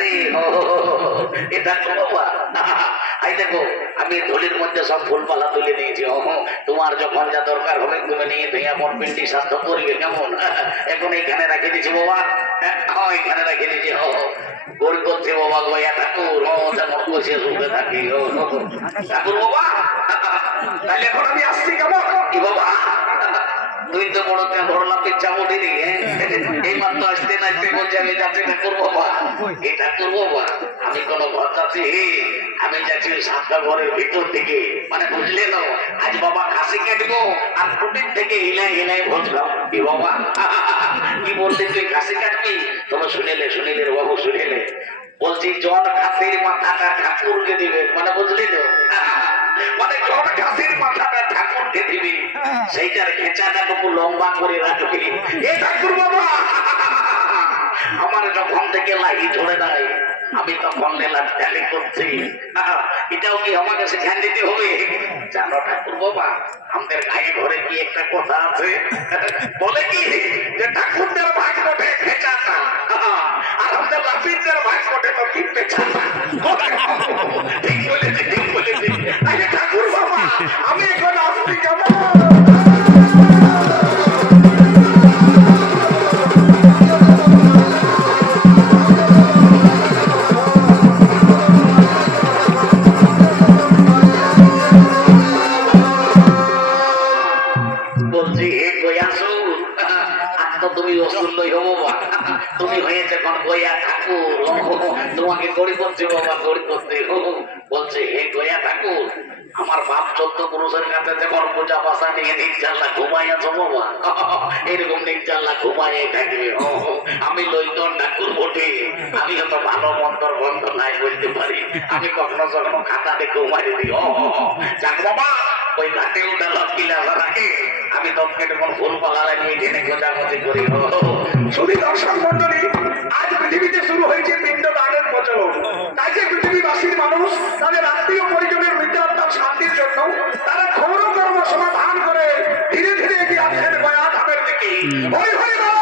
নিয়ে সুখে থাক রে ও এ ঠাকুর বাবা আই দেখো, আমি ধুলির তোমার যখন যা দরকার হবে, তুমি নিয়ে তুই এমন পিন্ডি স্বাস্থ্য করবে, কেমন? এখন এইখানে রেখে দিয়েছি বাবা। হ্যাঁ এখানে রেখে দিয়েছি। ও গড়ি করছে বাবা গয়া ঠাকুর। থাকি। ও ঠাকুর কেমন? কি বাবা? বলছে আমি যাচ্ছি সাতটা ঘরের ভিতর থেকে। মানে বুঝলে না আজ বাবা খাসি কাটবো আর প্রোটিন থেকে হিলাই হিলাই বাবা? কি বললি তুই, খাসি কাটবি? শুনিলে বাবু, শুনিলে। বলছি খাসির মাথাটা ঠাকুরকে দিবে মানে বুঝলি তো? মানে জন খাসির মাথাটা ঠাকুরকে দিবি। সেইটার খেঁচাটা টুকু লম্বা করে রাখবি। এ ঠাকুর বাবা আমার যখন থেকে লাগি ধরে দেয় আমি তখন লেলাম ট্যালি করছি। এটাও কি আমাকে ধ্যান দিতে হবে? জানো ঠাকুর বাবা আমাদের গায়ে ঘরে কি একটা কথা আছে? বলে কি যে ঠাকুরদের ভাগ খেঁচাটা আহা, আর আমাদের ভাগ তো কি পেছাটা ঠিক বলেছি ঠিক বলেছি। ঠাকুর বাবা আমি এখন আসছি আমি তখন ফুল পালা লাগিয়ে টেনে খোঁজাখুঁজি করি শুধু দর্শক মন্ডলী আজ পৃথিবীতে শুরু হয়েছে পিণ্ড দানের প্রচলন। তাই যে পৃথিবীবাসীর মানুষ তাদের আত্মীয় পরিজনের মৃত্যুত্মার শান্তির জন্য তারা ক্ষৌর কর্ম সমাধান করে ধীরে ধীরে এগিয়ে আসছেন গয়া ধামের দিকে। হরি হরি হরি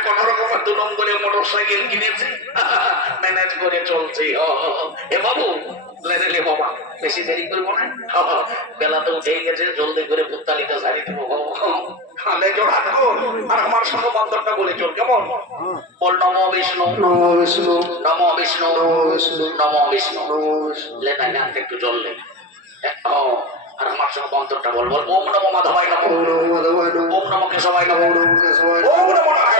একটা কোন রকমের দু নম্বরে মোটর সাইকেল কিনেছি। ম্যানেজ করে চলছি। ও, ও, ও। এ বাবু লে রে লে বাবা বেশি দেরি করব না? ও, ও, বেলা তো উঠেই গেছে জলদি করে ভুত্তালিকা সারি দেবো। আর আমার সঙ্গে বান্ধবটা বলে চল কেমন? বল নম বিষ্ণু। নম বিষ্ণু। নম বিষ্ণু। নম বিষ্ণু। নম বিষ্ণু। নম বিষ্ণু। লে না গানটা একটু চললে ও আর আমার সঙ্গে মন্ত্রটা বল বল ওম নম মাধবাই নম। ওম নমো মাধবায় নমঃ। ওম নম কেশবাই নম। ওম নমো কেশবায় ওম নমঃ।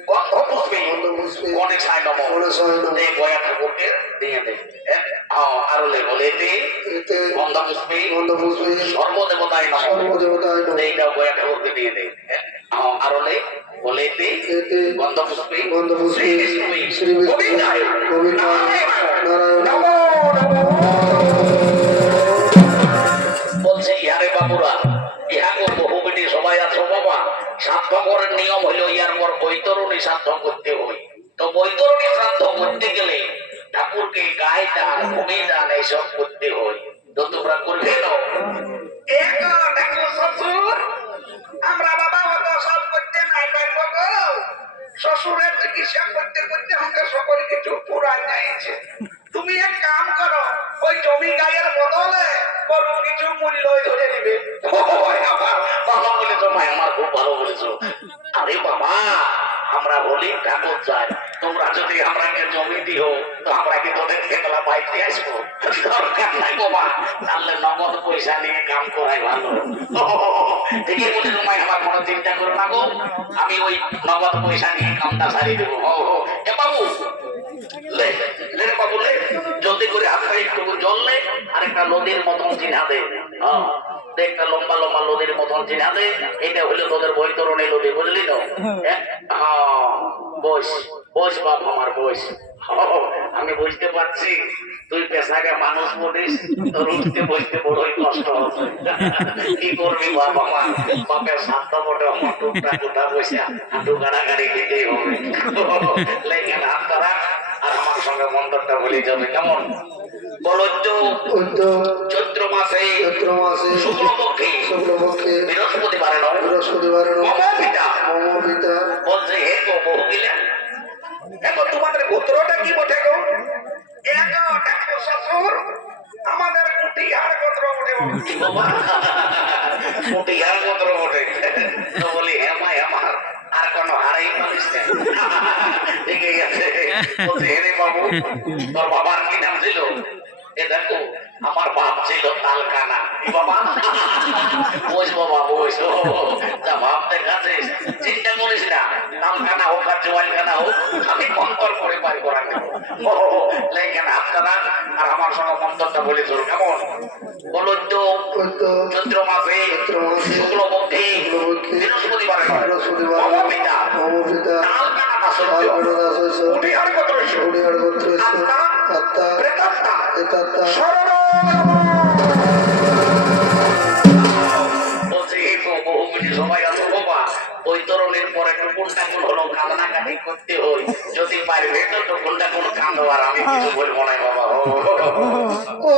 গন্ধ সাই নম দে গয়া ঠাকুরকে দিয়ে দে। ও লে বলে তে এতে গন্ধ পুষ্পে গন্ধ সর্বদেবতায় নম। সর্বদেবতায় নমঃ। এইটাও গয়া ঠাকুরকে দিয়ে দে। আর লে বলে তে গন্ধ পুষ্পে গন্ধ পুষ্পে শ্রী শ্রী বিষ্ণু গোবিন্দায় গোবিন্দায় নারায়ণ। নমো নমো। বলছে ইয়ারে বাবুরা ইহাগো বহু বেটি সবাই আছো বাবা। শ্রাদ্ধ করার নিয়ম হইল ইয়ার পর বৈতরণী শ্রাদ্ধ করতে হয় তো বৈতরণী করতে গেলে ঠাকুরকে গায়ে দান ভূমি দান এইসব যদি জমি দিও তো আমরা কি তোদের খেতলা বাইতে আসব? দরকার নাই বাবা তাহলে নগদ পয়সা নিয়ে কাম করাই ভালো। ঠিকই বলে তোমায় আমার কোনো চিন্তা করো না গো। আমি ওই নগদ পয়সা নিয়ে কামটা সারি দেবো। ও ও, এ বাবু লে লে বাবু লে। জলদি করে হাতটা একটু জল লে আর একটা নদীর মতন চিনা দে। হ্যাঁ একটা লম্বা লম্বা নদীর মতন চিনা দে। এটা হলো তোদের বৈতরণী নদী বুঝলি তো? হ্যাঁ বস। বস বাপ আমার বস। আমি বুঝতে পারছি। তুই পেশাকে মানুষ বলিস তোর উঠতে বসতে বড়ই কষ্ট কি করবি বাপ আমার? বাপের সাতটা বটে আমার টুকটা টুকটা বসে হাঁটু গাড়াগাড়ি খেতেই হবে। হাত ধরা আর আমার সঙ্গে মন্ত্রটা বলে যাবে কেমন? চৈত্র মাসে চৈত্র মাসে শুক্লপক্ষে শুক্লপক্ষে বৃহস্পতিবারে নয়। বৃহস্পতিবার মম পিতা মম পিতা বলছে হে গো বহু এখন তোমাদের গোত্রটা কি বটে গো? ঠাকুর শ্বশুর আমাদের কুটিহার গোত্র বটে। বাবা। কি বাবা গোত্র বটে। তো বলি হেমা হেমার আর কোন হারাই না ঠিক আছে। বলছে হে রে বাবু, তোর বাবার কি নাম ছিল? এ দেখো, আমার বাপ ছিল তালকানা। বাবা? বস বাবা তা বাপ না তালকানা হোক আর জোয়ানখানা হোক আমি মন্তর করে পারি করা নেব ও লেখেন হাতখানা আর আমার সঙ্গে মন্তরটা বলে তোর কেমন? বলো তো অদ্য চৈত্র মাসে শুক্লপক্ষে বৃহস্পতিবার নয় বৃহস্পতিবার। মম পিতা পিতা তালকানা দাসত্য কালকাটা দাস কুটিহার গোত্র এসো। গোত্র আত্মা। প্রেতাত্মা। তো বহুমিনি সবাই আছো বাবা ওই তরণের পর কোনটা কোন হলো কান্নাকাটি করতে হয়। যদি পারবে তো তো কোনটা কোন কান্দো আমি কিছু বলব না বাবা। ও,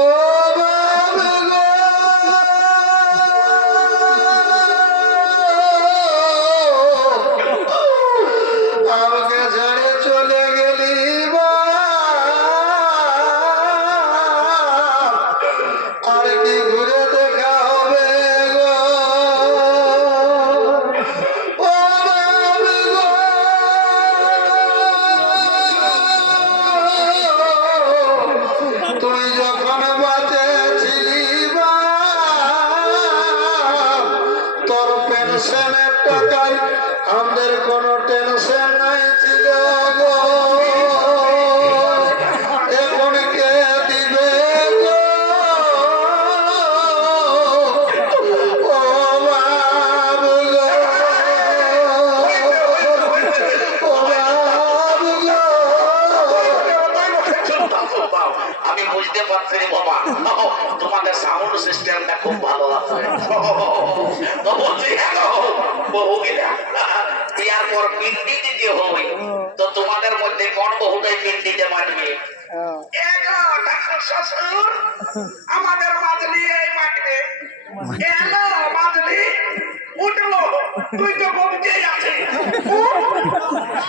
দাও, আমি বুঝতে পারছি বাবা। তোমাদের সাউন্ড সিস্টেমটা খুব ভালো আছে। তো বলছি বিয়ার পর পিন্ডি দিতে হই তো তোমাদের মধ্যে কোন বহুটাই পিন্ডিতে মানবে শ্বশুর, আমাদের মাজলি এই মাঠে। এলো মাজলি উঠল তুই তো কমতেই আছিস।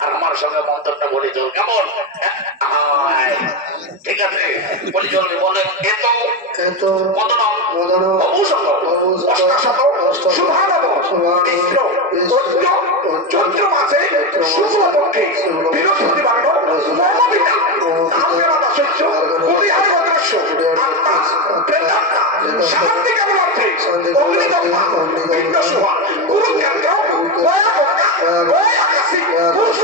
আর আমার সঙ্গে মন্ত্রটা বলে চল কেমন? ঠিক আছে? বলি চলবে বলে এ তো এত কত নাম? অষ্টাশত শুভানব চৈত্র মাসে শুক্লপক্ষে বৃহস্পতিবার শস্য কুটিহার আত্মা প্রেতাত্মা গয়া গয়া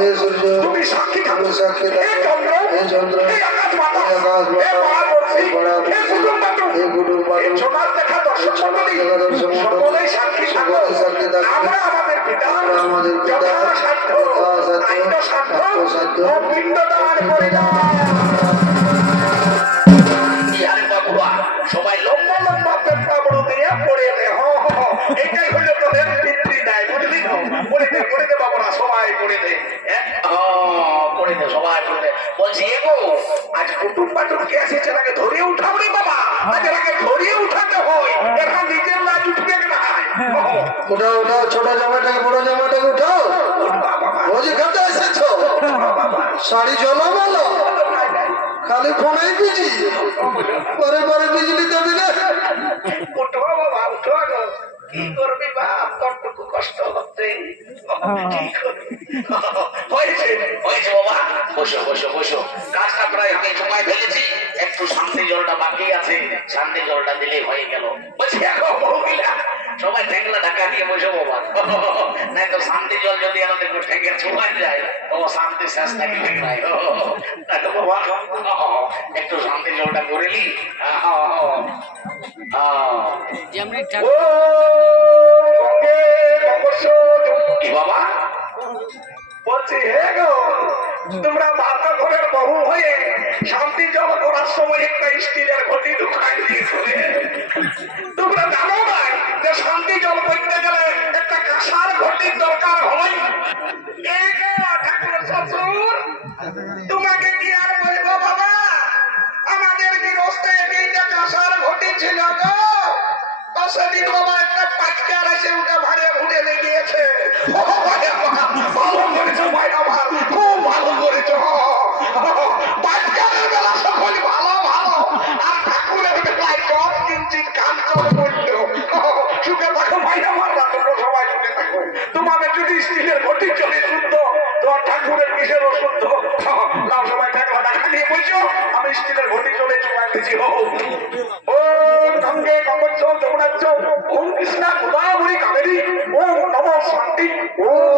হে সূর্য তুমি সাক্ষী থাকো তুমি সাক্ষী থাকো। হে চন্দ্র হে চন্দ্র হে আকাশ মাতা হে আকাশ মাতা। হে পারাবর্তী হে কুটুম বাটু হে কুটুম বাটু। হে দেখা দর্শক মণ্ডলী দেখা দর্শক মণ্ডলী। সকলেই সাক্ষী থাকো সাক্ষী থাকো। আমরা আমাদের পিতা আমরা আমাদের পিতা যথাসাধ্য যথাসাধ্য আত্মসাধ্য আত্মসাধ্য ও পিণ্ডদান করিলাম পরে পরে বিজলি দেবি না উঠো বাবা উঠো কি করবি বাপ? তোরটুকু কষ্ট হচ্ছে? কি করবি? হয়েছে হয়েছে বাবা। বসো বসো বসো। কাজটা প্রায় আমি জমায় ফেলেছি। একটু শান্তি জলটা বাকি আছে। শান্তি জলটা দিলে হয়ে গেল। বলছি এখন মহিলা সবাই ঠেংলা ঢাকা দিয়ে বসে বাবা নাই তো শান্তি জল যদি একটু ঠেকে ছোঁয়া যায় তো শান্তি শেষ নাই। দেখো বাবা একটু শান্তি জলটা করে নি। ও বাবা? বলছি হে গো তোমরা মাতা ঘরের বহু হয়ে শান্তি জল করার সময় একটা স্টিলের ঘটি ঢুকাই দিয়েছিলে। তোমরা জানো না যে শান্তি জল করতে গেলে একটা কাঁসার ঘটির দরকার হয়? তোমাকে কি আর বলব বাবা? আমাদের গৃহস্থে তিনটা কাঁসার ঘটি ছিল গো। সেদিন বাবা একটা পাটকার এসে ওটা ভাড়ে ভাই আমার, ভালো করেছ ভাই আমার খুব ভালো করেছ ঠাকুরের বেলায় যদি স্ত্রীর ঘটি চলে শুদ্ধ তোমার ঠাকুরের কিসের অশুদ্ধ সবাই ঠাকুর দেখা নিয়ে বলছো আমি স্ত্রীর ঘটি চলে চুপাই দিচ্ছি ও ও গঙ্গে গঙ্গচ্ছ ওম কৃষ্ণা গোদাবরী কাবেরী ওম নম শান্তি ওম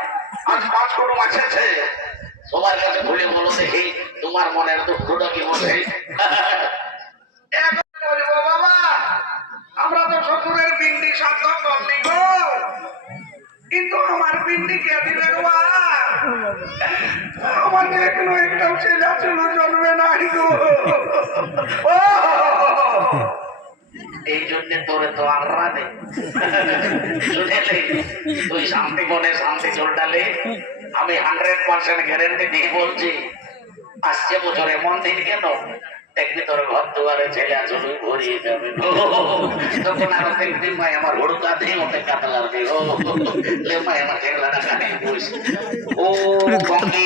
আজ পাঁচ কোটি মাছেছে তোমার কাছে ভুলে বলো দেখি, তোমার মনের দুঃখটা কি বাবা, আমরা তো শ্বশুরের পিন্ডি সাধ্য করলি গো। কিন্তু আমার পিন্ডি কে দিবে গো আমার এখনও একটাও ছেলে ছিল জন্মে নাই গো। ও! এই জন্য তোরে তো আর রানে শুনেলে তুই শান্তি মনে শান্তি চলটালে আমি হান্ড্রেড পার্সেন্ট গ্যারেন্টি দিয়ে বলছি আসছে বছর এমন দিন কেন? দেখবি তোর ঘর দুয়ারে ছেলে আসলে ভরিয়ে যাবে। তখন আরও দেখবি মাই আমার হুড়কা দিয়ে ওতে কাটা লাগবে ও মাই আমার ঠেকলাটা কাটে ও গঙ্গে